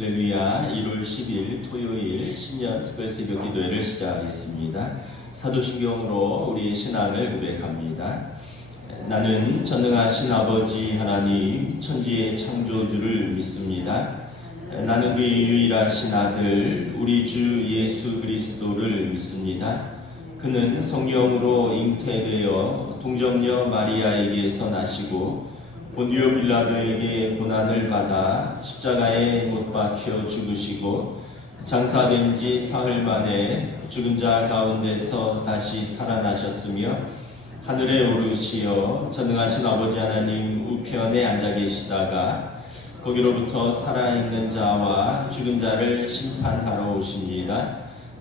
할렐루야. 1월 10일 토요일 신년 특별 새벽 기도회를 시작하겠습니다. 사도신경으로 우리의 신앙을 고백합니다. 나는 전능하신 아버지 하나님 천지의 창조주를 믿습니다. 나는 그의 유일하신 아들 우리 주 예수 그리스도를 믿습니다. 그는 성령으로 잉태되어 동정녀 마리아에게서 나시고 본디오 빌라도에게 고난을 받아 십자가에 못 박혀 죽으시고 장사된 지 사흘 만에 죽은 자 가운데서 다시 살아나셨으며 하늘에 오르시어 전능하신 아버지 하나님 우편에 앉아 계시다가 거기로부터 살아있는 자와 죽은 자를 심판하러 오십니다.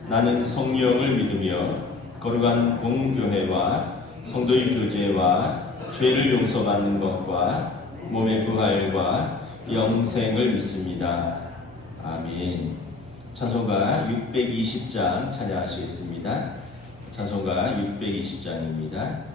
나는 성령을 믿으며 거룩한 공교회와 성도의 교제와 죄를 용서받는 것과 몸의 부활과 영생을 믿습니다. 아멘. 찬송가 620장 찬양하시겠습니다. 찬송가 620장입니다.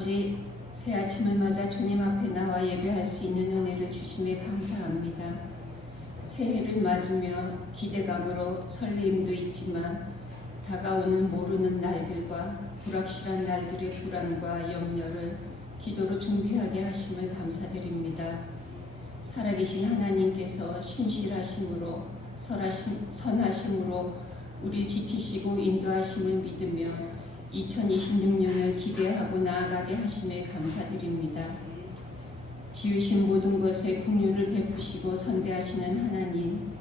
아버지, 새 아침을 맞아 주님 앞에 나와 예배할 수 있는 은혜를 주심에 감사합니다. 새해를 맞으며 기대감으로 설레임도 있지만 다가오는 모르는 날들과 불확실한 날들의 불안과 염려를 기도로 준비하게 하심을 감사드립니다. 살아계신 하나님께서 신실하심으로 선하심으로 우리를 지키시고 인도하심을 믿으며 2026년을 기대하고 나아가게 하심에 감사드립니다. 지으신 모든 것에 긍휼을 베푸시고 선대하시는 하나님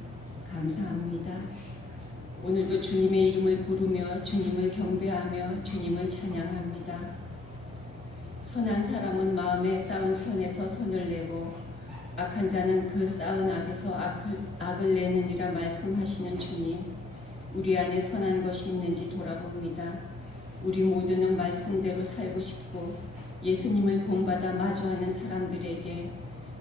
감사합니다. 오늘도 주님의 이름을 부르며 주님을 경배하며 주님을 찬양합니다. 선한 사람은 마음에 쌓은 선에서 손을 내고 악한 자는 그 쌓은 악에서 악을 내느니라 말씀하시는 주님, 우리 안에 선한 것이 있는지 돌아봅니다. 우리 모두는 말씀대로 살고 싶고 예수님을 본받아 마주하는 사람들에게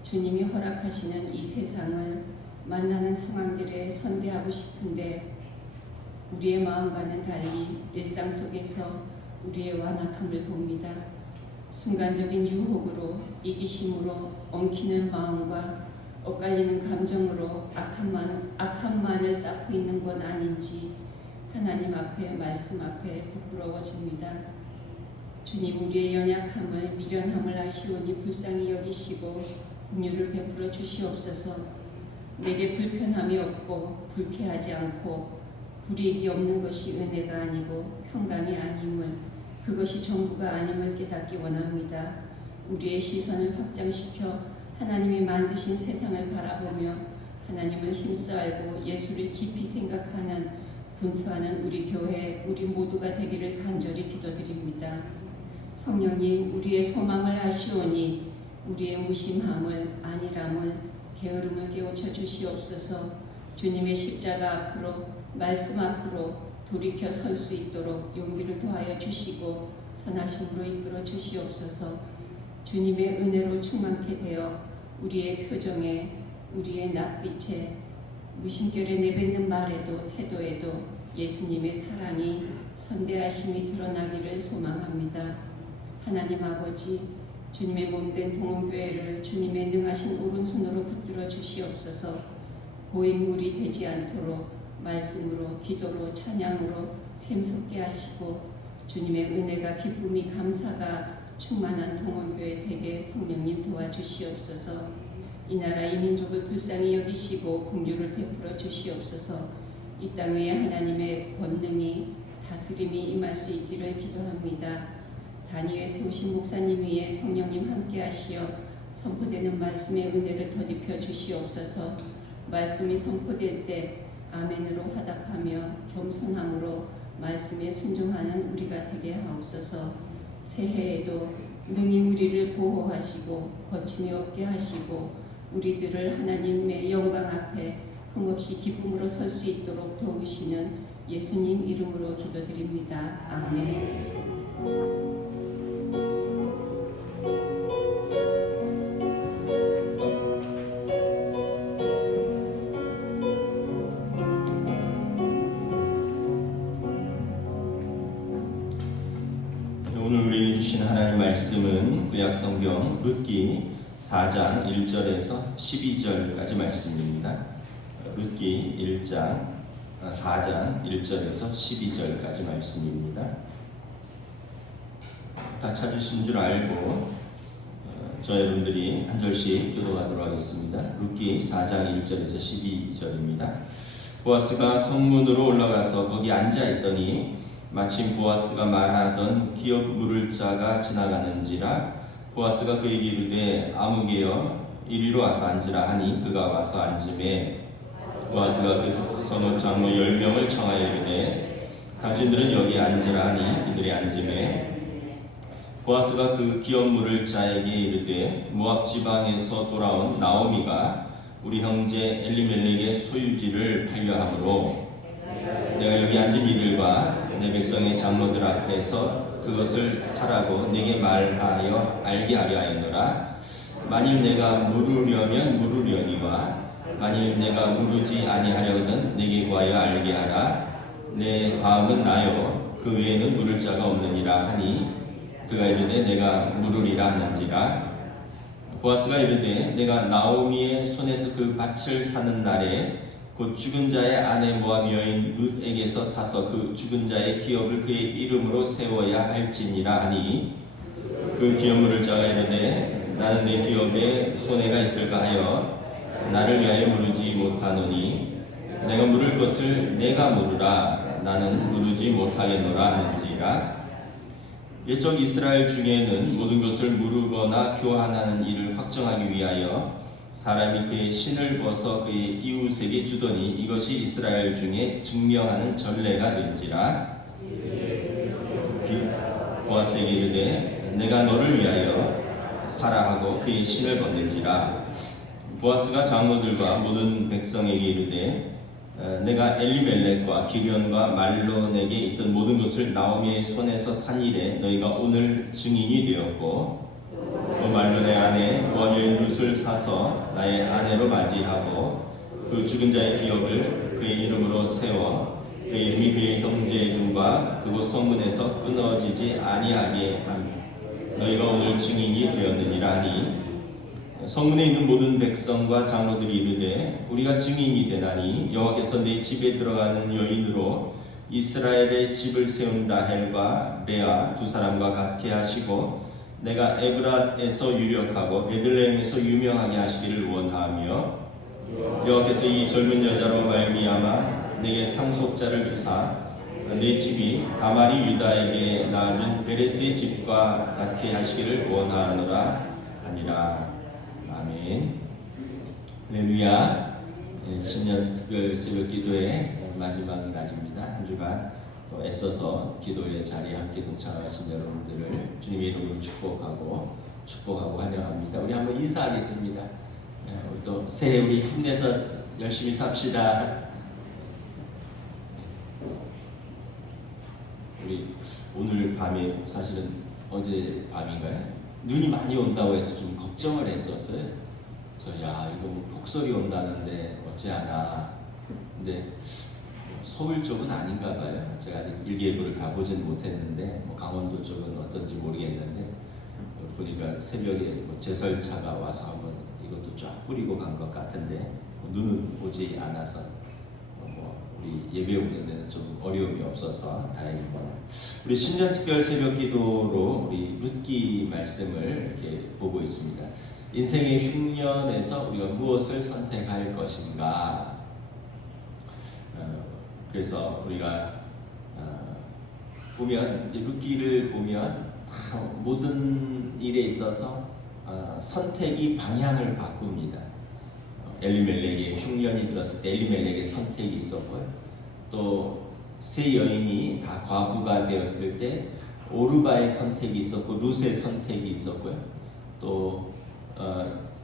주님이 허락하시는 이 세상을 만나는 상황들에 선대하고 싶은데 우리의 마음과는 달리 일상 속에서 우리의 완악함을 봅니다. 순간적인 유혹으로 이기심으로 엉키는 마음과 엇갈리는 감정으로 악함만을 쌓고 있는 건 아닌지 하나님 앞에 말씀 앞에 부끄러워집니다. 주님, 우리의 연약함을 미련함을 아시오니 불쌍히 여기시고 긍휼을 베풀어 주시옵소서. 내게 불편함이 없고 불쾌하지 않고 불이익이 없는 것이 은혜가 아니고 평강이 아님을, 그것이 전부가 아님을 깨닫기 원합니다. 우리의 시선을 확장시켜 하나님이 만드신 세상을 바라보며 하나님을 힘써 알고 예수를 깊이 생각하는 분투하는 우리 교회, 우리 모두가 되기를 간절히 기도드립니다. 성령님, 우리의 소망을 아시오니 우리의 무심함을, 안일함을, 게으름을 깨우쳐 주시옵소서. 주님의 십자가 앞으로, 말씀 앞으로 돌이켜 설 수 있도록 용기를 더하여 주시고 선하심으로 이끌어 주시옵소서. 주님의 은혜로 충만케 되어 우리의 표정에, 우리의 낯빛에, 무심결에 내뱉는 말에도 태도에도 예수님의 사랑이 선대하심이 드러나기를 소망합니다. 하나님 아버지, 주님의 몸된 동원교회를 주님의 능하신 오른손으로 붙들어 주시옵소서. 고인물이 되지 않도록 말씀으로, 기도로, 찬양으로 샘솟게 하시고 주님의 은혜가, 기쁨이, 감사가 충만한 동원교회 되게 성령님 도와주시옵소서. 이 나라 이 민족을 불쌍히 여기시고 긍휼을 베풀어 주시옵소서. 이 땅 위에 하나님의 권능이, 다스림이 임할 수 있기를 기도합니다. 단위에 세우신 목사님 위에 성령님 함께 하시어 선포되는 말씀의 은혜를 덧입혀 주시옵소서. 말씀이 선포될 때 아멘으로 화답하며 겸손함으로 말씀에 순종하는 우리가 되게 하옵소서. 새해에도 능히 우리를 보호하시고 거침이 없게 하시고 우리들을 하나님의 영광 앞에 흠없이 기쁨으로 설 수 있도록 도우시는 예수님 이름으로 기도드립니다. 아멘. 오늘 우리에게 주신 하나님의 말씀은 구약성경 룻기 4장 1절에서 12절까지 말씀입니다. 룻기 4장 1절에서 12절까지 말씀입니다. 다 찾으신 줄 알고 저 여러분들이 한 절씩 교도하도록 하겠습니다. 룻기 4장 1절에서 12절입니다. 보아스가 성문으로 올라가서 거기 앉아있더니 마침 보아스가 말하던 기업 물을 자가 지나가는지라 보아스가 그에게 이르되 아무개여 이리로 와서 앉으라 하니 그가 와서 앉음에 보아스가 그 선원 장로 10명을 청하여 이르되 당신들은 여기 앉으라 하니 그들이 앉음에 보아스가 그 기업 물을 자에게 이르되 모압 지방에서 돌아온 나오미가 우리 형제 엘리멜렉의 소유지를 팔려 함으로 내가 여기 앉은 이들과 내 백성의 장로들 앞에서 그것을 사라고 내게 말하여 알게 하려 하였노라. 만일 내가 물으려면 물으려니와 만일 내가 물으지 아니하려거든 내게 구하여 알게 하라. 내 다음은 나요 그 외에는 물을 자가 없느니라 하니 그가 이르되 내가 물으리라 하는지라. 보아스가 이르되 내가 나오미의 손에서 그 밭을 사는 날에 곧 죽은 자의 아내 모압 여인 룻에게서 사서 그 죽은 자의 기업을 그의 이름으로 세워야 할지니라 하니 그 기업 물을 자가 이르되 나는 내 기업에 손해가 있을까 하여 나를 위하여 물으지 못하노니 내가 물을 것을 내가 물으라 나는 물으지 못하겠노라 하는지라. 옛적 이스라엘 중에는 모든 것을 물으거나 교환하는 일을 확정하기 위하여 사람이 그의 신을 벗어 그의 이웃에게 주더니 이것이 이스라엘 중에 증명하는 전례가 된지라. 보아스에게 이르되 내가 너를 위하여 사라 하고 그의 신을 벗는지라. 보아스가 장로들과 모든 백성에게 이르되 내가 엘리멜렉과 기련과 말론에게 있던 모든 것을 나오미의 손에서 산 일에 너희가 오늘 증인이 되었고 또 말론의 아내 원여인 룻을 사서 나의 아내로 맞이하고 그 죽은 자의 기업을 그의 이름으로 세워 그 이름이 그의 형제 중과 그곳 성문에서 끊어지지 아니하게 함 너희가 오늘 증인이 되었느니라 하니 성문에 있는 모든 백성과 장로들이 이르되 우리가 증인이 되나니 여호와께서 내 집에 들어가는 여인으로 이스라엘의 집을 세운 라헬과 레아 두 사람과 같게 하시고 내가 에브랏에서 유력하고 베들레헴에서 유명하게 하시기를 원하며 여호와께서 이 젊은 여자로 말미암아 내게 상속자를 주사 내 집이 다말이 유다에게 낳은 베레스의 집과 같게 하시기를 원하노라 하니라. 아멘. 할렐루야. 신년 특별 새벽 기도의 마지막 날입니다. 한 주간 또 애써서 기도의 자리에 함께 동참하신 여러분들을 주님의 이름으로 축복하고 환영합니다. 우리 한번 인사하겠습니다. 우리 또 새해 우리 힘내서 열심히 삽시다. 우리 오늘 밤에 사실은 어제 밤인가요? 눈이 많이 온다고 해서 좀 걱정을 했었어요. 그래서 야 이거 뭐 폭설이 온다는데 어찌하나. 근데 서울 쪽은 아닌가 봐요. 제가 아직 일기예보를 가보진 못했는데 뭐 강원도 쪽은 어떤지 모르겠는데 보니까 새벽에 뭐 제설차가 와서 한번 이것도 쫙 뿌리고 간 것 같은데 눈은 오지 않아서 우리 예배 오는 데는 좀 어려움이 없어서 다행입니다. 우리 신년 특별 새벽 기도로 우리 룻기 말씀을 이렇게 보고 있습니다. 인생의 흉년에서 우리가 무엇을 선택할 것인가. 그래서 우리가 보면 이제 룻기를 보면 모든 일에 있어서 선택이 방향을 바꿉니다. 엘리멜렉의 흉년이 들었을 때 엘리멜렉의 선택이 있었고요. 또 세 여인이 다 과부가 되었을 때 오르바의 선택이 있었고 룻의 선택이 있었고요. 또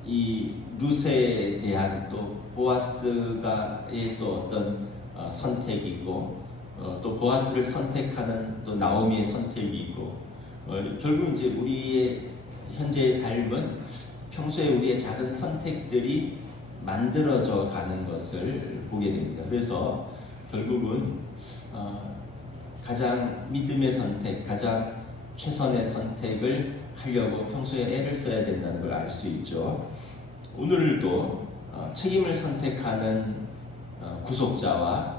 이 룻에 대한 또 보아스가의 또 어떤 선택이 있고 또 보아스를 선택하는 또 나오미의 선택이 있고 결국 이제 우리의 현재의 삶은 평소에 우리의 작은 선택들이 만들어져 가는 것을 보게 됩니다. 그래서 결국은 가장 믿음의 선택, 가장 최선의 선택을 하려고 평소에 애를 써야 된다는 걸 알 수 있죠. 오늘도 책임을 선택하는 구속자와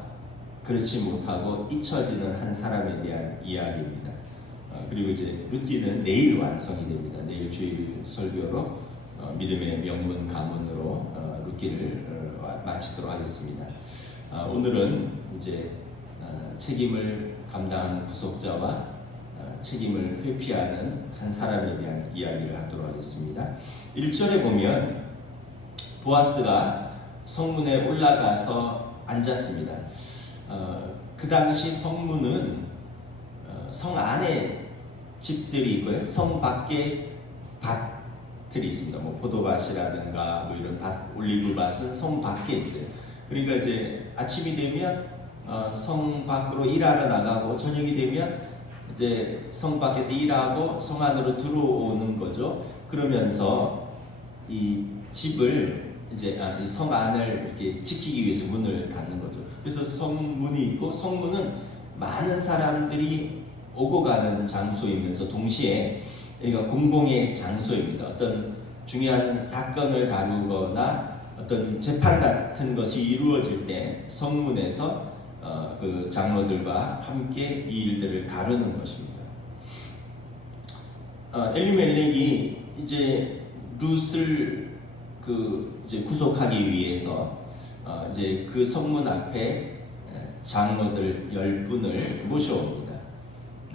그렇지 못하고 잊혀지는 한 사람에 대한 이야기입니다. 그리고 이제 룻기는 내일 완성이 됩니다. 내일 주일 설교로 믿음의 명문 가문으로 룻기를 마치도록 하겠습니다. 오늘은 이제 책임을 감당하는 구속자와 책임을 회피하는 한 사람에 대한 이야기를 하도록 하겠습니다. 1절에 보면 보아스가 성문에 올라가서 앉았습니다. 그 당시 성문은 성 안에 집들이 있고요. 성 밖에 밭들이 있습니다. 뭐 포도밭이라든가 뭐 이런 밭, 올리브밭은 성 밖에 있어요. 그러니까 이제 아침이 되면 성 밖으로 일하러 나가고 저녁이 되면 이제 성 밖에서 일하고 성 안으로 들어오는 거죠. 그러면서 이 집을 이제 이 성 안을 이렇게 지키기 위해서 문을 닫는 거죠. 그래서 성문이 있고 성문은 많은 사람들이 오고 가는 장소이면서 동시에 여기가 공공의 장소입니다. 어떤 중요한 사건을 다루거나 어떤 재판 같은 것이 이루어질 때 성문에서 그 장로들과 함께 이 일들을 다루는 것입니다. 엘리멜렉이 이제 룻을 이제 구속하기 위해서 이제 그 성문 앞에 장로들 10분을 모셔옵니다.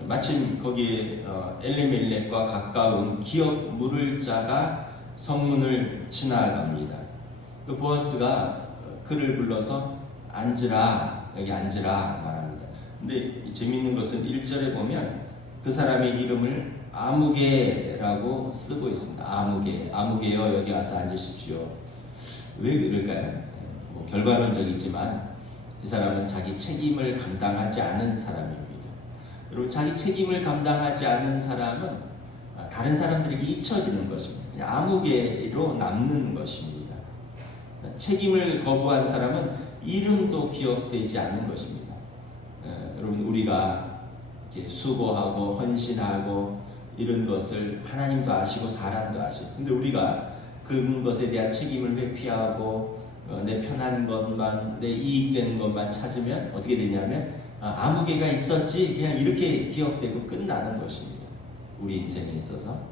마침 거기에 엘리멜렉과 가까운 기업 물을 자가 성문을 지나갑니다. 그 보아스가 그를 불러서 앉으라, 여기 앉으라 말합니다. 근데 재미있는 것은 1절에 보면 그 사람의 이름을 아무개라고 쓰고 있습니다. 아무개요, 여기 와서 앉으십시오. 왜 그럴까요? 뭐 결과론적이지만 이 사람은 자기 책임을 감당하지 않은 사람입니다. 여러분, 자기 책임을 감당하지 않는 사람은 다른 사람들에게 잊혀지는 것입니다. 그냥 아무개로 남는 것입니다. 책임을 거부한 사람은 이름도 기억되지 않는 것입니다. 여러분, 우리가 수고하고 헌신하고 이런 것을 하나님도 아시고 사람도 아시고, 근데 우리가 그것에 대한 책임을 회피하고 내 편한 것만, 내 이익되는 것만 찾으면 어떻게 되냐면 아무개가 있었지, 그냥 이렇게 기억되고 끝나는 것입니다. 우리 인생에 있어서.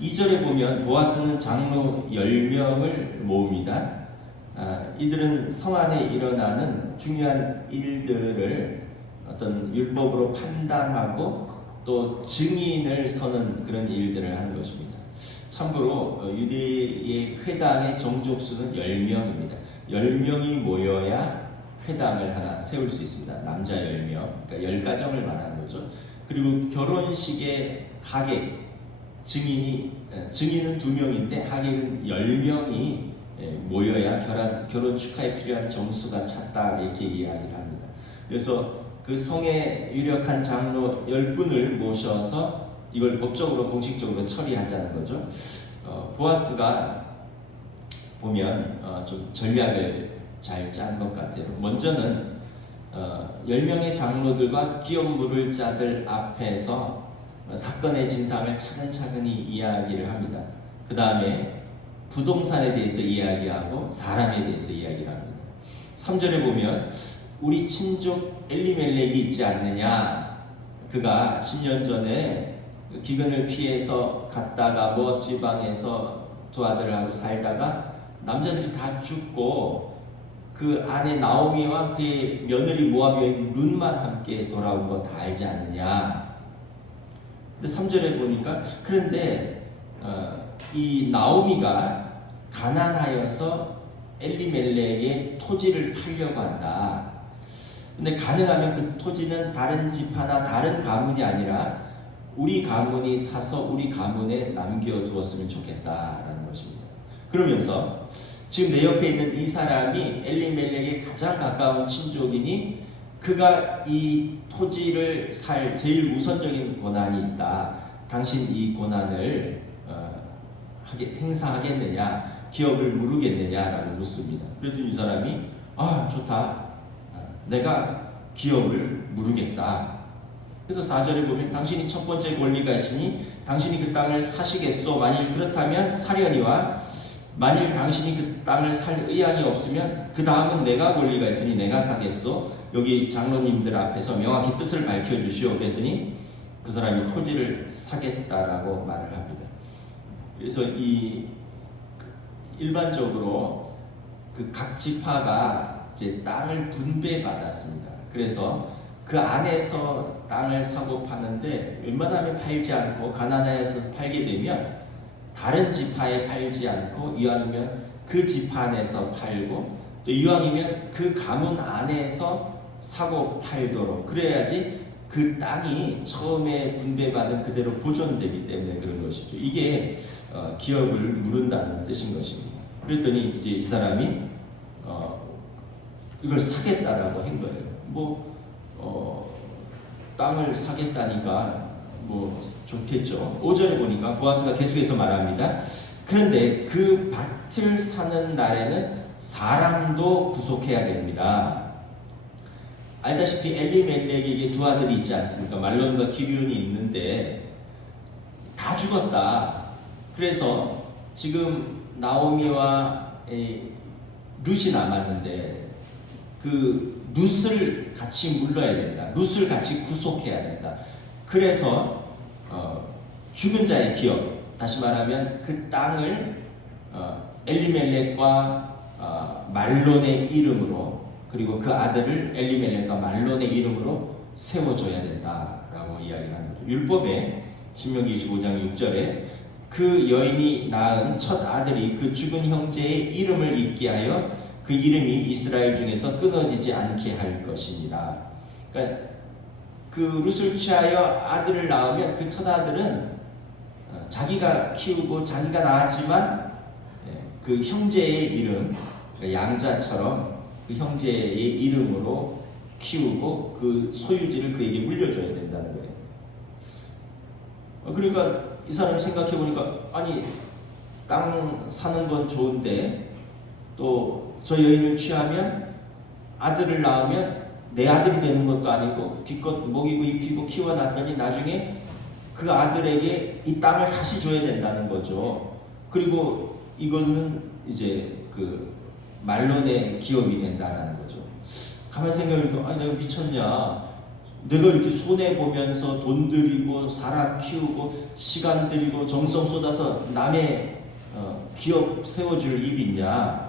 2절에 보면 보아스는 장로 10명을 모읍니다. 이들은 성 안에 일어나는 중요한 일들을 어떤 율법으로 판단하고 또 증인을 서는 그런 일들을 하는 것입니다. 참고로 유대의 회당의 정족수는 10명입니다. 10명이 모여야 회당을 하나 세울 수 있습니다. 남자 10명, 그러니까 10가정을 말하는 거죠. 그리고 결혼식의 하객, 증인은 2명인데 하객은 10명이 모여야 결혼 축하에 필요한 정수가 찼다, 이렇게 이야기를 합니다. 그래서 그 성의 유력한 장로 10분을 모셔서 이걸 법적으로 공식적으로 처리하자는 거죠. 보아스가 보면 좀 전략을 잘 짠 것 같아요. 먼저는 10명의 장로들과 기업 물을 자들 앞에서 사건의 진상을 차근차근히 이야기를 합니다. 그 다음에 부동산에 대해서 이야기하고 사람에 대해서 이야기를 합니다. 3절에 보면 우리 친족 엘리멜렉이 있지 않느냐, 그가 10년 전에 기근을 피해서 갔다가 모압 지방에서 두 아들하고 살다가 남자들이 다 죽고 그 아내 나오미와 그의 며느리 모압 여인 룻만 함께 돌아온 거 다 알지 않느냐. 근데 3절에 보니까 그런데 이 나오미가 가난하여서 엘리멜렉의 토지를 팔려고 한다. 근데 가능하면 그 토지는 다른 지파나 다른 가문이 아니라 우리 가문이 사서 우리 가문에 남겨두었으면 좋겠다라는 것입니다. 그러면서 지금 내 옆에 있는 이 사람이 엘리멜렉의 가장 가까운 친족이니 그가 이 토지를 살 제일 우선적인 권한이 있다. 당신 이 권한을 행사하겠느냐, 기업을 물으겠느냐라고 묻습니다. 그랬더니 이 사람이 좋다. 내가 기업을 물으겠다. 그래서 4절에 보면 당신이 첫 번째 권리가 있으니 당신이 그 땅을 사시겠소. 만일 그렇다면 사려니와 만일 당신이 그 땅을 살 의향이 없으면 그 다음은 내가 권리가 있으니 내가 사겠소. 여기 장로님들 앞에서 명확히 뜻을 밝혀주시오. 그랬더니 그 사람이 토지를 사겠다라고 말을 합니다. 그래서 일반적으로 그 각 지파가 이제 땅을 분배받았습니다. 그래서 그 안에서 땅을 사고 파는데 웬만하면 팔지 않고 가난해서 팔게 되면 다른 지파에 팔지 않고 이왕이면 그 지파 안에서 팔고 또 이왕이면 그 가문 안에서 사고 팔도록 그래야지 그 땅이 처음에 분배받은 그대로 보존되기 때문에 그런 것이죠. 이게 기업을 물은다는 뜻인 것입니다. 그랬더니 이제 이 사람이 이걸 사겠다라고 한 거예요. 땅을 사겠다니까 좋겠죠. 5절에 보니까 보아스가 계속해서 말합니다. 그런데 그 밭을 사는 날에는 사람도 구속해야 됩니다. 알다시피 엘리멜렉에게 두 아들이 있지 않습니까? 말론과 기럝이 있는데 다 죽었다. 그래서 지금 나오미와 룻이 남았는데 그 룻을 같이 물러야 된다. 룻을 같이 구속해야 된다. 그래서 죽은 자의 기업, 다시 말하면 그 땅을 엘리멜렉과 말론의 이름으로, 그리고 그 아들을 엘리멜렉과 말론의 이름으로 세워줘야 된다라고 이야기를 하는 거죠. 율법에 신명기 25장 6절에 그 여인이 낳은 첫 아들이 그 죽은 형제의 이름을 잊게 하여 그 이름이 이스라엘 중에서 끊어지지 않게 할 것이니라. 그러니까 그 룻을 취하여 아들을 낳으면 그 첫 아들은 자기가 키우고 자기가 낳았지만 그 형제의 이름, 양자처럼 그 형제의 이름으로 키우고 그 소유지를 그에게 물려줘야 된다는 거예요. 그러니까 이 사람이 생각해 보니까, 아니 땅 사는 건 좋은데 또 저 여인을 취하면 아들을 낳으면 내 아들이 되는 것도 아니고 기껏 먹이고 입히고 키워놨더니 나중에 그 아들에게 이 땅을 다시 줘야 된다는 거죠. 그리고 이거는 이제 그 말론의 기업이 된다는 거죠. 가만 생각해보니까, 아니 내가 미쳤냐? 내가 이렇게 손해 보면서 돈 들이고 사람 키우고 시간 들이고 정성 쏟아서 남의 기업 세워줄 일 있냐?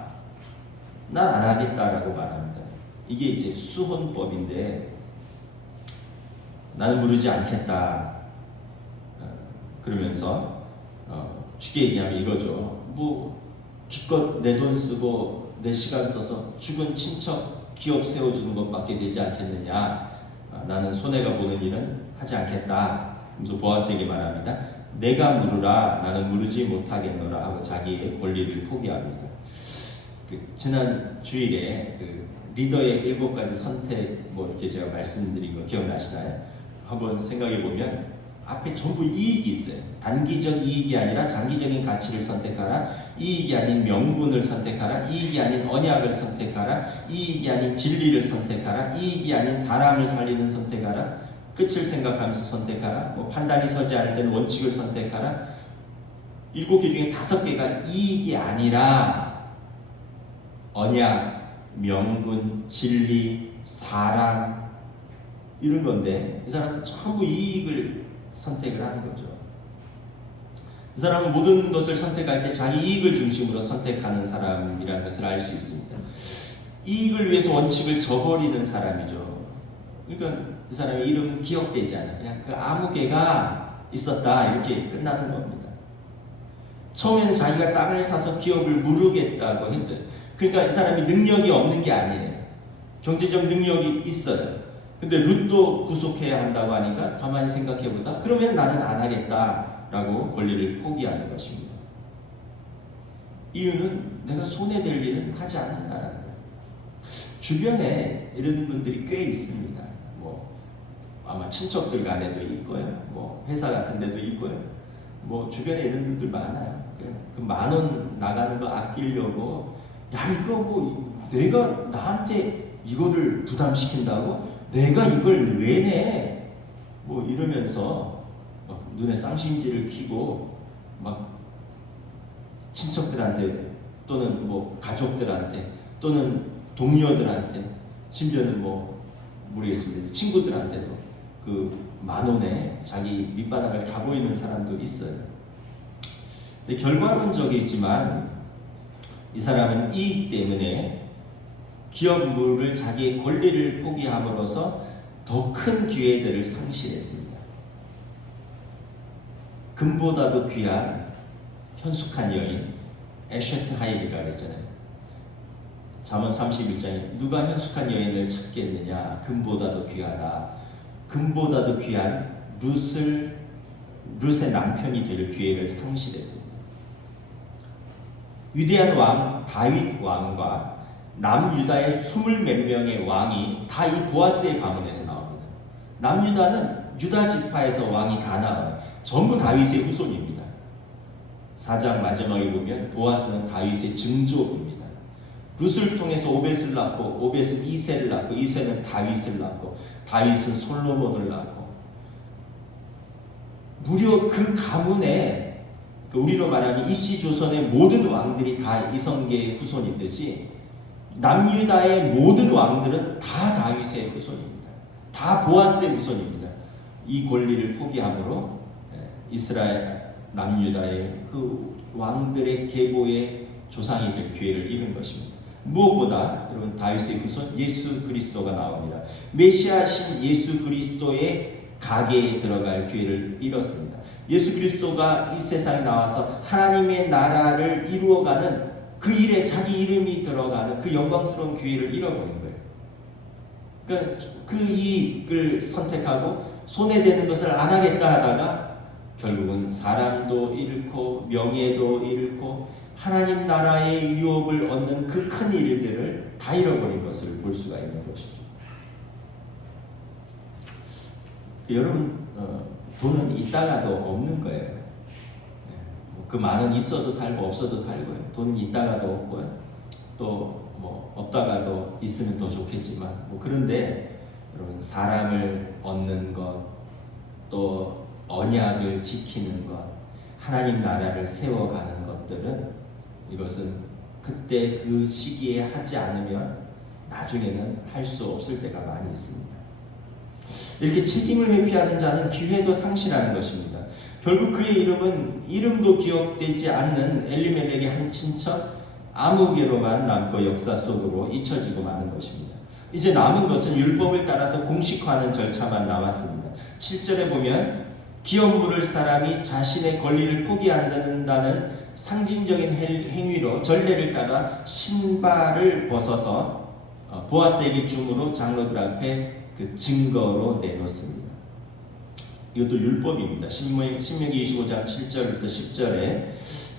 난 안 하겠다라고 말합니다. 이게 이제 수혼법인데 나는 무르지 않겠다. 그러면서 쉽게 얘기하면 이거죠. 뭐 기껏 내 돈 쓰고 내 시간 써서 죽은 친척 기업 세워주는 것밖에 되지 않겠느냐. 나는 손해가 보는 일은 하지 않겠다. 그래서 보아스에게 말합니다. 내가 물으라, 나는 물으지 못하겠노라 하고 자기의 권리를 포기합니다. 지난 주일에 그 리더의 7가지 선택 뭐 이렇게 제가 말씀드린 거 기억나시나요? 한번 생각해 보면 앞에 전부 이익이 있어요. 단기적 이익이 아니라 장기적인 가치를 선택하라. 이익이 아닌 명분을 선택하라. 이익이 아닌 언약을 선택하라. 이익이 아닌 진리를 선택하라. 이익이 아닌 사람을 살리는 선택하라. 끝을 생각하면서 선택하라. 뭐 판단이 서지 않을 때는 원칙을 선택하라. 7개 중에 5개가 이익이 아니라 언약, 명분, 진리, 사랑 이런 건데 이 사람은 전부 이익을 선택을 하는 거죠. 이 사람은 모든 것을 선택할 때 자기 이익을 중심으로 선택하는 사람이라는 것을 알 수 있습니다. 이익을 위해서 원칙을 저버리는 사람이죠. 그러니까 이 사람의 이름은 기억되지 않아요. 그냥 그 아무 개가 있었다 이렇게 끝나는 겁니다. 처음에는 자기가 땅을 사서 기업을 무르겠다고 했어요. 그러니까 이 사람이 능력이 없는 게 아니에요. 경제적 능력이 있어요. 근데 룻도 구속해야 한다고 하니까 가만히 생각해보다 그러면 나는 안 하겠다라고 권리를 포기하는 것입니다. 이유는 내가 손해될 일은 하지 않는다는 거예요. 주변에 이런 분들이 꽤 있습니다. 뭐 아마 친척들 간에도 있고요. 뭐 회사 같은 데도 있고요. 뭐 주변에 이런 분들 많아요. 그 10,000원 나가는 거 아끼려고 야 이거 뭐 내가 나한테 이거를 부담시킨다고? 내가 이걸 왜 내? 뭐 이러면서 막 눈에 쌍심지를 키고 막 친척들한테 또는 뭐 가족들한테 또는 동료들한테 심지어는 뭐 모르겠습니다. 친구들한테도 그 10,000원에 자기 밑바닥을 다 보이는 사람도 있어요. 근데 결과론적이지만 이 사람은 이익 때문에 기업물을 자기의 권리를 포기함으로써 더 큰 기회들을 상실했습니다. 금보다도 귀한 현숙한 여인 에셰트 하일이라고 했잖아요. 잠언 31장에 누가 현숙한 여인을 찾겠느냐? 금보다도 귀하다. 금보다도 귀한 룻의 남편이 될 기회를 상실했습니다. 위대한 왕 다윗 왕과 남유다의 20몇 명의 왕이 다 이 보아스의 가문에서 나옵니다. 남유다는 유다 지파에서 왕이 다 나와요. 전부 다윗의 후손입니다. 4장 마지막에 보면 보아스는 다윗의 증조부입니다. 룻을 통해서 오벳을 낳고 오벳은 이새를 낳고 이새는 다윗을 낳고 다윗은 솔로몬을 낳고 무려 그 가문에 우리로 말하면 이씨 조선의 모든 왕들이 다 이성계의 후손이듯이 남유다의 모든 왕들은 다 다윗의 후손입니다. 다 보아스의 후손입니다. 이 권리를 포기함으로 이스라엘 남유다의 그 왕들의 계보의 조상이 될 기회를 잃은 것입니다. 무엇보다 여러분 다윗의 후손 예수 그리스도가 나옵니다. 메시아신 예수 그리스도의 가계에 들어갈 기회를 잃었습니다. 예수 그리스도가 이 세상에 나와서 하나님의 나라를 이루어가는 그 일에 자기 이름이 들어가는 그 영광스러운 기회를 잃어버린 거예요. 그러니까 그 이익을 선택하고 손해되는 것을 안 하겠다 하다가 결국은 사람도 잃고 명예도 잃고 하나님 나라의 유업을 얻는 그 큰 일들을 다 잃어버린 것을 볼 수가 있는 것이죠. 여러분 돈은 있다가도 없는 거예요. 그 많은 있어도 살고 없어도 살고요. 돈은 있다가도 없고요. 또 뭐 없다가도 있으면 더 좋겠지만 그런데 여러분 사람을 얻는 것, 또 언약을 지키는 것, 하나님 나라를 세워가는 것들은 이것은 그때 그 시기에 하지 않으면 나중에는 할 수 없을 때가 많이 있습니다. 이렇게 책임을 회피하는 자는 기회도 상실하는 것입니다. 결국 그의 이름은 이름도 기억되지 않는 엘리멜렉의 한 친척 아무개로만 남고 역사 속으로 잊혀지고 마는 것입니다. 이제 남은 것은 율법을 따라서 공식화하는 절차만 남았습니다. 7절에 보면 기업 물을 사람이 자신의 권리를 포기한다는 상징적인 행위로 전례를 따라 신발을 벗어서 보아스에게 줌으로 장로들 앞에 그 증거로 내놓습니다. 이것도 율법입니다. 신명기 25장 7절부터 10절에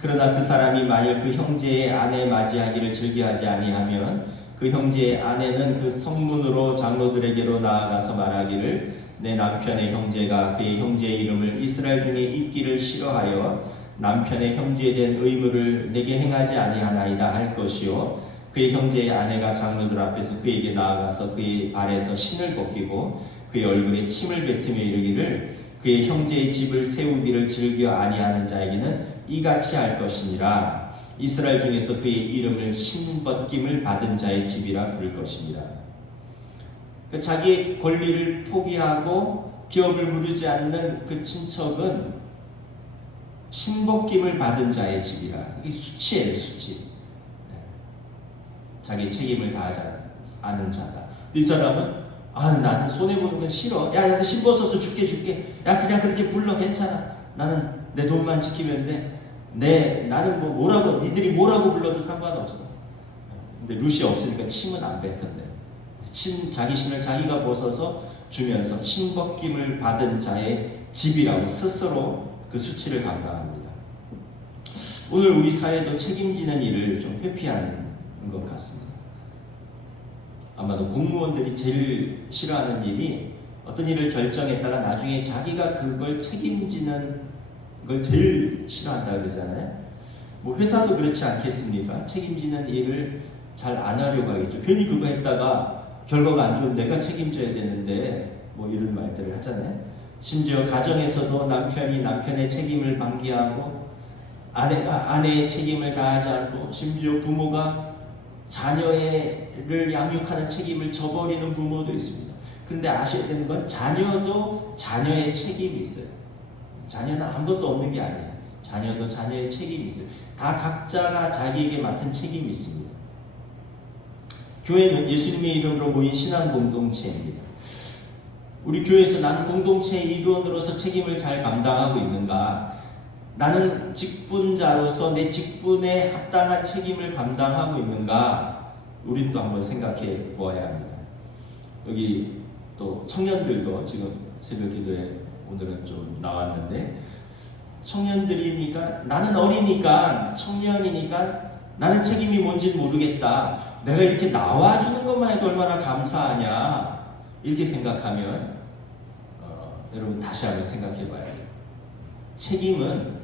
그러나 그 사람이 만일 그 형제의 아내 맞이하기를 즐겨하지 아니하면 그 형제의 아내는 그 성문으로 장로들에게로 나아가서 말하기를 내 남편의 형제가 그의 형제의 이름을 이스라엘 중에 잊기를 싫어하여 남편의 형제에 대한 의무를 내게 행하지 아니하나이다 할 것이요 그의 형제의 아내가 장로들 앞에서 그에게 나아가서 그의 발에서 신을 벗기고 그의 얼굴에 침을 뱉으며 이르기를 그의 형제의 집을 세우기를 즐겨 아니하는 자에게는 이같이 할 것이니라. 이스라엘 중에서 그의 이름을 신벗김을 받은 자의 집이라 부를 것이니라. 자기의 권리를 포기하고 기업을 무르지 않는 그 친척은 신벗김을 받은 자의 집이라. 이게 수치예요, 수치. 자기 책임을 다하지 않은 자다. 이 사람은 나는 손해보는 건 싫어. 야, 나도 신벗어서 줄게. 야, 그냥 그렇게 불러, 괜찮아. 나는 내 돈만 지키면 돼. 나는 뭐라고, 니들이 뭐라고 불러도 상관없어. 근데 룻이 없으니까 침은 안 뱉던데. 자기 신을 자기가 벗어서 주면서 신벗김을 받은 자의 집이라고 스스로 그 수치를 감당합니다. 오늘 우리 사회도 책임지는 일을 좀 회피하는 것 같습니다. 아마도 공무원들이 제일 싫어하는 일이 어떤 일을 결정했다가 나중에 자기가 그걸 책임지는 걸 제일 싫어한다 그러잖아요. 회사도 그렇지 않겠습니까? 책임지는 일을 잘 안 하려고 하겠죠. 괜히 그거 했다가 결과가 안 좋으면 내가 책임져야 되는데 이런 말들을 하잖아요. 심지어 가정에서도 남편이 남편의 책임을 방기하고 아내가 아내의 책임을 다하지 않고 심지어 부모가 자녀를 양육하는 책임을 져버리는 부모도 있습니다. 근데 아셔야 되는 건 자녀도 자녀의 책임이 있어요. 자녀는 아무것도 없는 게 아니에요. 자녀도 자녀의 책임이 있어요. 다 각자가 자기에게 맡은 책임이 있습니다. 교회는 예수님의 이름으로 모인 신앙 공동체입니다. 우리 교회에서 나는 공동체의 일원으로서 책임을 잘 감당하고 있는가? 나는 직분자로서 내 직분에 합당한 책임을 감당하고 있는가? 우리도 한번 생각해 보아야 합니다. 여기 또 청년들도 지금 새벽 기도에 오늘은 좀 나왔는데 청년들이니까 나는 어리니까 청년이니까 나는 책임이 뭔지 모르겠다. 내가 이렇게 나와주는 것만 해도 얼마나 감사하냐 이렇게 생각하면 여러분 다시 한번 생각해 봐야 돼요. 책임은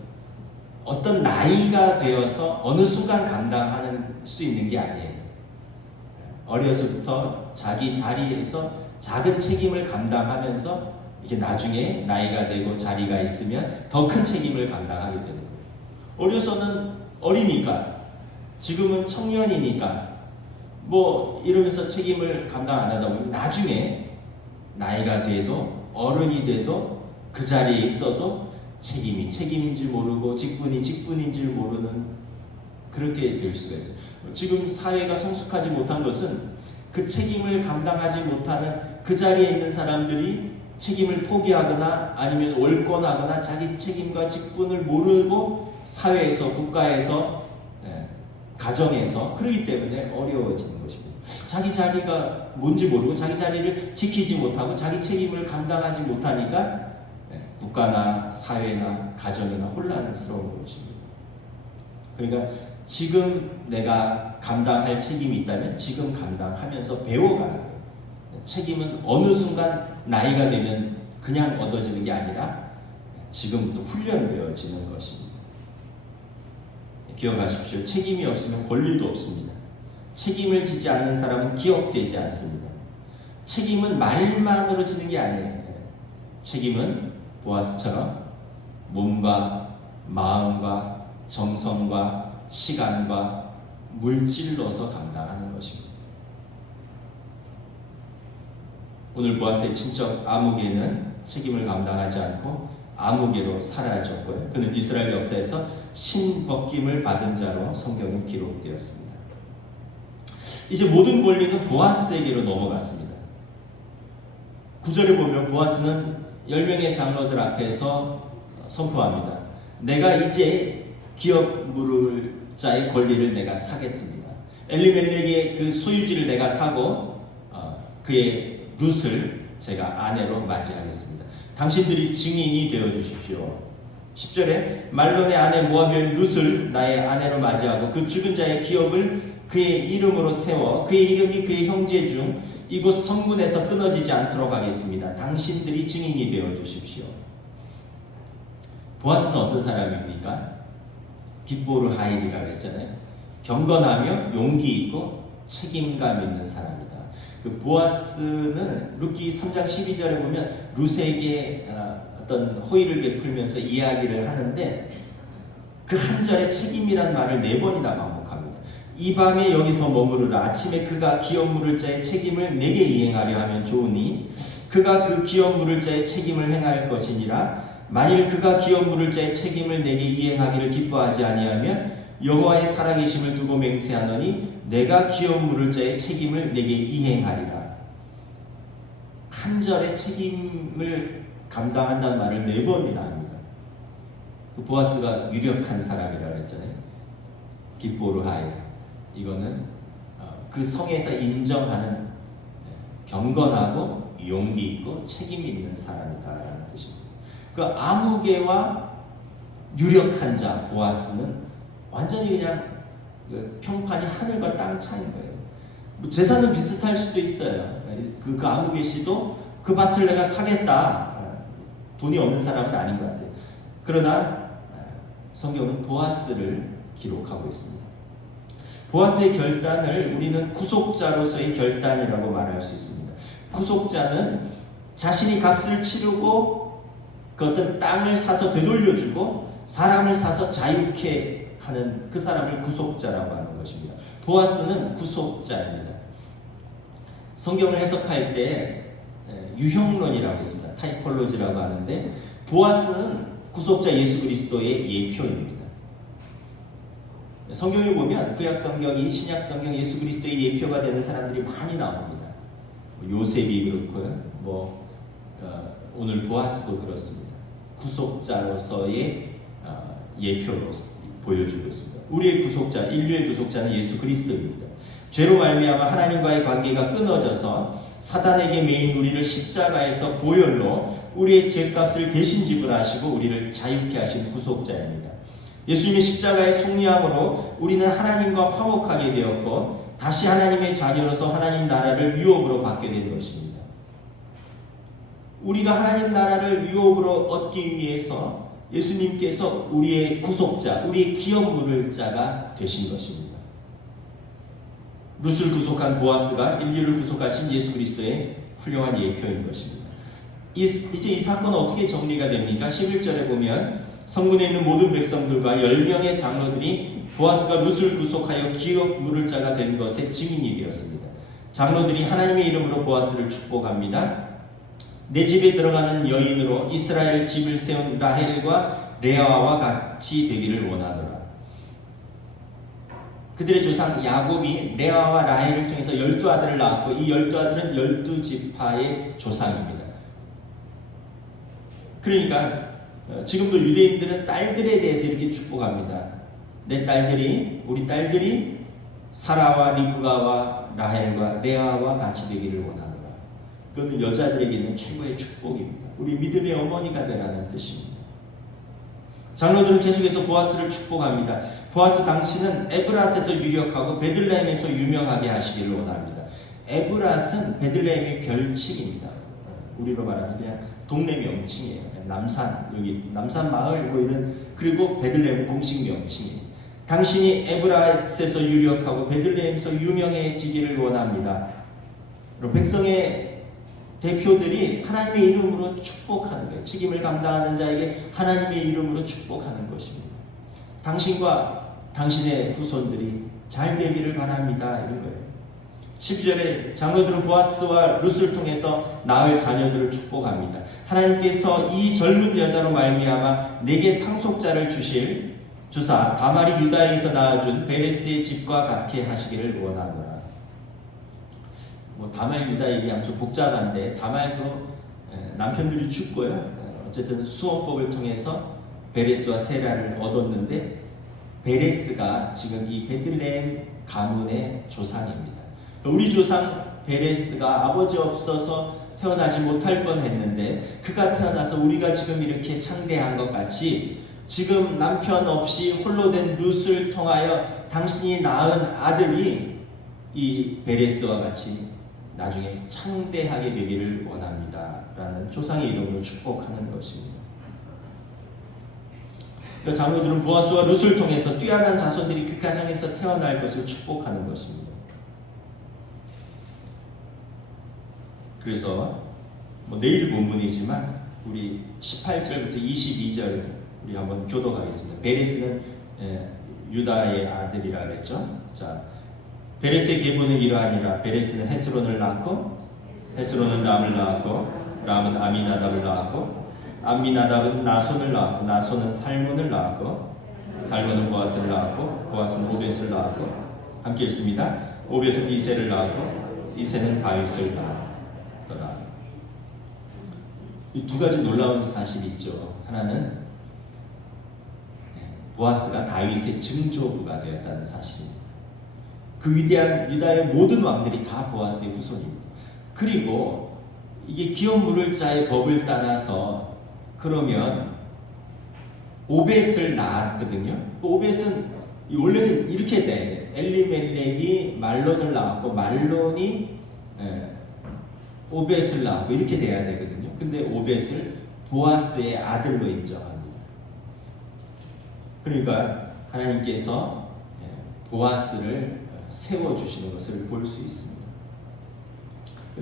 어떤 나이가 되어서 어느 순간 감당하는 수 있는 게 아니에요. 어려서부터 자기 자리에서 작은 책임을 감당하면서 이게 나중에 나이가 되고 자리가 있으면 더 큰 책임을 감당하게 되는 거예요. 어려서는 어리니까, 지금은 청년이니까 뭐 이러면서 책임을 감당 안 하다 보면 나중에 나이가 돼도 어른이 돼도 그 자리에 있어도 책임이 책임인 줄 모르고 직분이 직분인 줄 모르는 그렇게 될 수가 있어요. 지금 사회가 성숙하지 못한 것은 그 책임을 감당하지 못하는 그 자리에 있는 사람들이 책임을 포기하거나 아니면 올권하거나 자기 책임과 직분을 모르고 사회에서, 국가에서, 가정에서 그러기 때문에 어려워지는 것입니다. 자기 자리가 뭔지 모르고 자기 자리를 지키지 못하고 자기 책임을 감당하지 못하니까 국가나 사회나 가정이나 혼란스러운 것입니다. 그러니까 지금 내가 감당할 책임이 있다면 지금 감당하면서 배워가는 거예요. 책임은 어느 순간 나이가 되면 그냥 얻어지는 게 아니라 지금부터 훈련되어지는 것입니다. 기억하십시오. 책임이 없으면 권리도 없습니다. 책임을 지지 않는 사람은 기억되지 않습니다. 책임은 말만으로 지는 게 아니에요. 책임은 보아스처럼 몸과 마음과 정성과 시간과 물질로서 감당하는 것입니다. 오늘 보아스의 친척 아무개는 책임을 감당하지 않고 아무개로 사라졌고요. 그는 이스라엘 역사에서 신벗김을 받은 자로 성경에 기록되었습니다. 이제 모든 권리는 보아스에게로 넘어갔습니다. 9절에 보면 보아스는 10명의 장로들 앞에서 선포합니다. 내가 이제 기업 물을 자의 권리를 내가 사겠습니다. 엘리멜렉의 그 소유지를 내가 사고 그의 룻을 제가 아내로 맞이하겠습니다. 당신들이 증인이 되어 주십시오. 10절에 말론의 아내 모압여인 룻을 나의 아내로 맞이하고 그 죽은 자의 기업을 그의 이름으로 세워 그의 이름이 그의 형제 중 이곳 성문에서 끊어지지 않도록 하겠습니다. 당신들이 증인이 되어 주십시오. 보아스는 어떤 사람입니까? 깃보르 하일이라고 했잖아요. 경건하며 용기 있고 책임감 있는 사람이다. 그 보아스는 룻기 3장 12절에 보면 룻에게 어떤 호의를 베풀면서 이야기를 하는데 그 한 절에 책임이란 말을 4번이나 반복합니다. 이 밤에 여기서 머무르라. 아침에 그가 기업 물을 자의 책임을 내게 이행하려 하면 좋으니 그가 그 기업 물을 자의 책임을 행할 것이니라. 만일 그가 기업 물을 자의 책임을 내게 이행하기를 기뻐하지 아니하면 여호와의 살아계심을 두고 맹세하노니 내가 기업 물을 자의 책임을 내게 이행하리라. 한 절의 책임을 감당한다는 말을 4번이나 합니다. 그 보아스가 유력한 사람이라고 했잖아요. 깃보르 하일. 이거는 그 성에서 인정하는 경건하고 용기 있고 책임 있는 사람이다라는 뜻입니다. 그 아무개와 유력한 자 보아스는 완전히 그냥 평판이 하늘과 땅 차이인 거예요. 뭐 재산은 비슷할 수도 있어요. 그 아무개 씨도 그 밭을 내가 사겠다. 돈이 없는 사람은 아닌 것 같아요. 그러나 성경은 보아스를 기록하고 있습니다. 보아스의 결단을 우리는 구속자로서의 결단이라고 말할 수 있습니다. 구속자는 자신이 값을 치르고 그 어떤 땅을 사서 되돌려주고 사람을 사서 자유케 하는 그 사람을 구속자라고 하는 것입니다. 보아스는 구속자입니다. 성경을 해석할 때 유형론이라고 있습니다. 타이폴로지라고 하는데 보아스는 구속자 예수 그리스도의 예표입니다. 성경에 보면 구약 성경이 신약 성경 예수 그리스도의 예표가 되는 사람들이 많이 나옵니다. 요셉이 그렇고요. 오늘 보아스도 그렇습니다. 구속자로서의 예표로 보여주고 있습니다. 우리의 구속자, 인류의 구속자는 예수 그리스도입니다. 죄로 말미암아 하나님과의 관계가 끊어져서 사단에게 매인 우리를 십자가에서 보혈로 우리의 죄값을 대신 지불하시고 우리를 자유케 하신 구속자입니다. 예수님의 십자가의 속리함으로 우리는 하나님과 화목하게 되었고 다시 하나님의 자녀로서 하나님 나라를 유업으로 받게 된 것입니다. 우리가 하나님 나라를 유업으로 얻기 위해서 예수님께서 우리의 구속자, 우리의 기업 물을 자가 되신 것입니다. 룻을 구속한 보아스가 인류를 구속하신 예수 그리스도의 훌륭한 예표인 것입니다. 이제 이 사건은 어떻게 정리가 됩니까? 11절에 보면 성문에 있는 모든 백성들과 10명의 장로들이 보아스가 룻을 구속하여 기업 물을 자가 된 것에 증인이 되었습니다. 장로들이 하나님의 이름으로 보아스를 축복합니다. 내 집에 들어가는 여인으로 이스라엘 집을 세운 라헬과 레아와 같이 되기를 원하노라. 그들의 조상 야곱이 레아와 라헬을 통해서 12아들을 낳았고 이 12아들은 12지파의 조상입니다. 그러니까 지금도 유대인들은 딸들에 대해서 이렇게 축복합니다. 내 딸들이, 우리 딸들이 사라와 리브가와 라헬과 레아와 같이 되기를 원하노라. 그것은 여자들에게는 최고의 축복입니다. 우리 믿음의 어머니가 되라는 뜻입니다. 장로들은 계속해서 보아스를 축복합니다. 보아스 당신은 에브랏에서 유력하고 베들레헴에서 유명하게 하시기를 원합니다. 에브랏은 베들레헴의 별칭입니다. 우리로 말하면 그냥 동네 명칭이에요. 남산, 여기 남산 마을 뭐 이런, 그리고 베들레헴 공식 명칭이에요. 당신이 에브랏에서 유력하고 베들레헴에서 유명해지기를 원합니다. 백성의 대표들이 하나님의 이름으로 축복하는 거예요. 책임을 감당하는 자에게 하나님의 이름으로 축복하는 것입니다. 당신과 당신의 후손들이 잘 되기를 바랍니다. 이런 거예요. 12절에 장로들은 보아스와 룻을 통해서 낳을 자녀들을 축복합니다. 하나님께서 이 젊은 여자로 말미암아 내게 상속자를 주사 다말이 유다에서 낳아준 베레스의 집과 같게 하시기를 원하노라. 다말 유다 얘기하면 좀 복잡한데 다말도 남편들이 죽고요. 어쨌든 수원법을 통해서 베레스와 세라를 얻었는데 베레스가 지금 이 베들레헴 가문의 조상입니다. 우리 조상 베레스가 아버지 없어서 태어나지 못할 뻔했는데 그가 태어나서 우리가 지금 이렇게 창대한 것 같이 지금 남편 없이 홀로 된 룻을 통하여 당신이 낳은 아들이 이 베레스와 같이 나중에 창대하게 되기를 원합니다. 라는 조상의 이름으로 축복하는 것입니다. 장로들은 보아스와 룻을 통해서 뛰어난 자손들이 그 가정에서 태어날 것을 축복하는 것입니다. 그래서 내일 본문이지만 우리 18절부터 22절 우리 한번 교독하겠습니다. 베레스는 유다의 아들이라 그랬죠. 자, 베레스의 계보는 이러하니라. 베레스는 헤스론을 낳고 헤스론은 람을 낳았고 람은 아미나답을 낳았고 암미나답은 나손을 낳았고 나손은 살몬을 낳았고 살몬은 보아스를 낳았고 보아스는 오벳을 낳았고 함께 읽습니다. 오벳은 이새를 낳았고 이새는 다윗을 낳았더라. 이 두 가지 놀라운 사실이 있죠. 하나는 보아스가 다윗의 증조부가 되었다는 사실입니다. 그 위대한 유다의 모든 왕들이 다 보아스의 후손입니다. 그리고 이게 기업 물을 자의 법을 따라서 그러면 오벳을 낳았거든요. 오벳은 원래는 이렇게 돼. 엘리멜렉이 말론을 낳았고 말론이 오벳을 낳았고 이렇게 돼야 되거든요. 근데 오벳을 보아스의 아들로 인정합니다. 그러니까 하나님께서 보아스를 세워주시는 것을 볼 수 있습니다.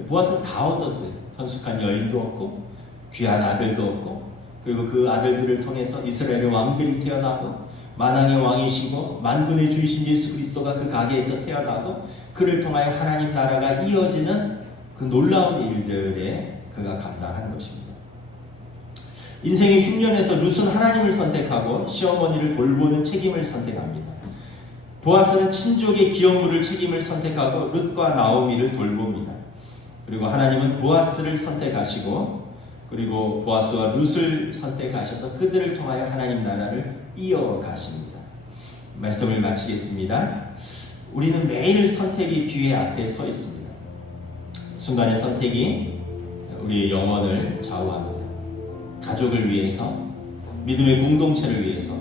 보아스는 다 얻었어요. 현숙한 여인도 얻고 귀한 아들도 얻고 그리고 그 아들들을 통해서 이스라엘의 왕들이 태어나고 만왕의 왕이시고 만군의 주이신 예수 그리스도가 그 가게에서 태어나고 그를 통하여 하나님 나라가 이어지는 그 놀라운 일들에 그가 감당한 것입니다. 인생의 흉년에서 룻은 하나님을 선택하고 시어머니를 돌보는 책임을 선택합니다. 보아스는 친족의 기업물을 책임을 선택하고 룻과 나오미를 돌봅니다. 그리고 하나님은 보아스를 선택하시고 그리고 보아스와 룻을 선택하셔서 그들을 통하여 하나님 나라를 이어가십니다. 말씀을 마치겠습니다. 우리는 매일 선택의 기회 앞에 서 있습니다. 순간의 선택이 우리의 영혼을 좌우합니다. 가족을 위해서, 믿음의 공동체를 위해서,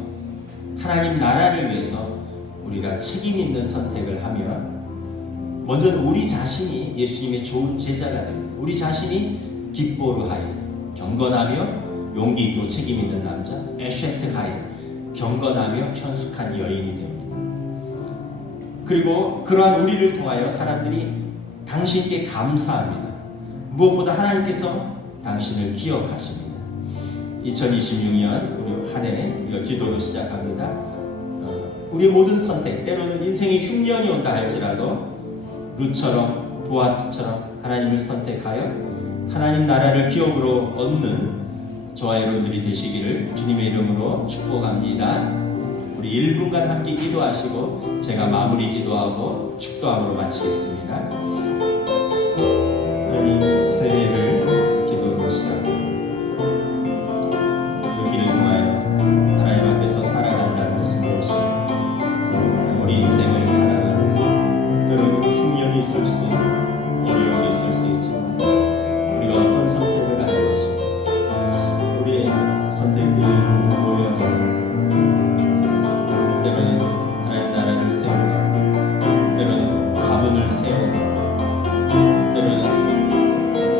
하나님 나라를 위해서 우리가 책임 있는 선택을 하면 먼저는 우리 자신이 예수님의 좋은 제자가 됩니다. 우리 자신이 깃보르 하이, 경건하며 용기 있고 책임 있는 남자, 에쉐트 하이, 경건하며 현숙한 여인이 됩니다. 그리고 그러한 우리를 통하여 사람들이 당신께 감사합니다. 무엇보다 하나님께서 당신을 기억하십니다. 2026년 우리 한 해 기도로 시작합니다. 우리의 모든 선택, 때로는 인생의 흉년이 온다 할지라도 룻처럼 보아스처럼 하나님을 선택하여 하나님 나라를 기업으로 얻는 저와 여러분들이 되시기를 주님의 이름으로 축복합니다. 우리 1분간 함께 기도하시고 제가 마무리 기도하고 축도함으로 마치겠습니다. 하나님, 새해를 기도로 시작합니다. 룻기를 통하여 하나님 앞에서 살아간다는 것은 무엇입니까? 우리 인생을 살아가면서 때로는 흉년이 있을 수도 있고 어려움이 있을 수 있지만 우리가 어떤 선택을 할 것인가, 우리의 선택들이 모여서 때로는 하나님 나라를 세우고 때로는 가문을 세우고 때로는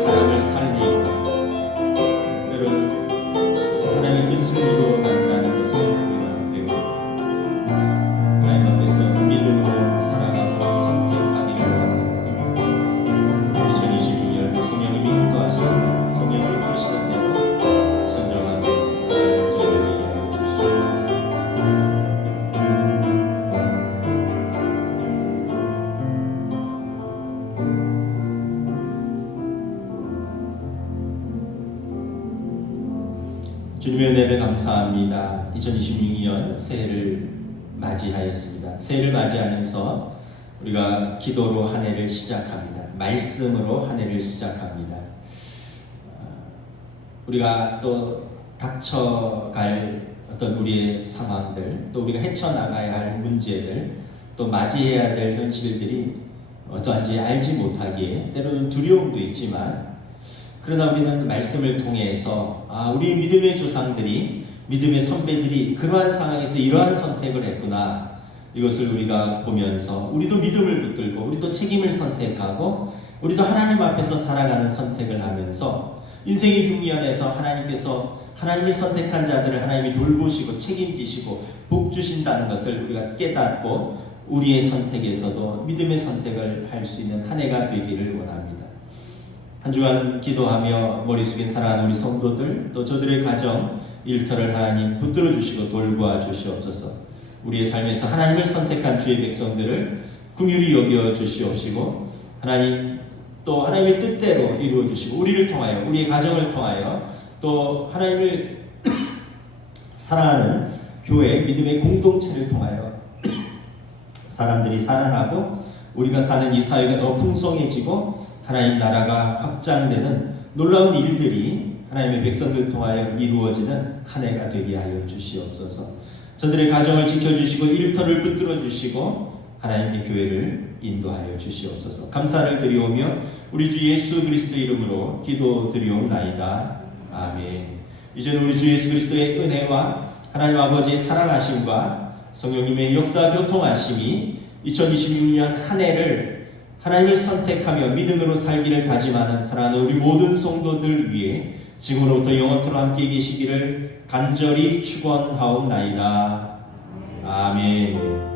사람을 살리고 때로는 하나님의 뜻을 이루어 간다는 것을 우리가 배우고 하나님 앞에서 믿음으로 살아가고 선택하기를 원합니다. 2026년 성령님이 인도하시고 성령님이 이끄시는 대로 순종하며 살아가는 저희를 위하여 주시옵소서. 주님의 은혜를 감사합니다. 2026년 새해를 맞이하였습니다. 새해를 맞이하면서 우리가 기도로 한 해를 시작합니다. 말씀으로 한 해를 시작합니다. 우리가 또 닥쳐갈 어떤 우리의 상황들, 또 우리가 헤쳐나가야 할 문제들, 또 맞이해야 될 현실들이 어떠한지 알지 못하기에 때로는 두려움도 있지만, 그러나 우리는 말씀을 통해서 우리 믿음의 조상들이, 믿음의 선배들이 그러한 상황에서 이러한 선택을 했구나, 이것을 우리가 보면서 우리도 믿음을 붙들고 우리도 책임을 선택하고 우리도 하나님 앞에서 살아가는 선택을 하면서 인생의 흉년에서 하나님께서 하나님을 선택한 자들을 하나님이 돌보시고 책임지시고 복 주신다는 것을 우리가 깨닫고 우리의 선택에서도 믿음의 선택을 할 수 있는 한 해가 되기를 원합니다. 한 주간 기도하며 머리 숙인 사랑하는 우리 성도들, 또 저들의 가정, 일터를 하나님 붙들어 주시고 돌보아 주시옵소서. 우리의 삶에서 하나님을 선택한 주의 백성들을 긍휼히 여겨 주시옵시고, 하나님 또 하나님의 뜻대로 이루어 주시고, 우리를 통하여, 우리의 가정을 통하여, 또 하나님을 사랑하는 교회, 믿음의 공동체를 통하여 사람들이 살아나고 우리가 사는 이 사회가 더 풍성해지고 하나님 나라가 확장되는 놀라운 일들이 하나님의 백성들을 통하여 이루어지는 한 해가 되게 하여 주시옵소서. 저들의 가정을 지켜주시고 일터를 붙들어 주시고 하나님의 교회를 인도하여 주시옵소서. 감사를 드리오며 우리 주 예수 그리스도 이름으로 기도드리옵나이다. 아멘. 이제는 우리 주 예수 그리스도의 은혜와 하나님 아버지의 사랑하심과 성령님의 역사 교통하심이 2026년 한 해를 하나님을 선택하며 믿음으로 살기를 다짐하는 사랑하는 우리 모든 성도들 위해 지금으로부터 영원토록 함께 계시기를 간절히 축원하옵나이다. 아멘.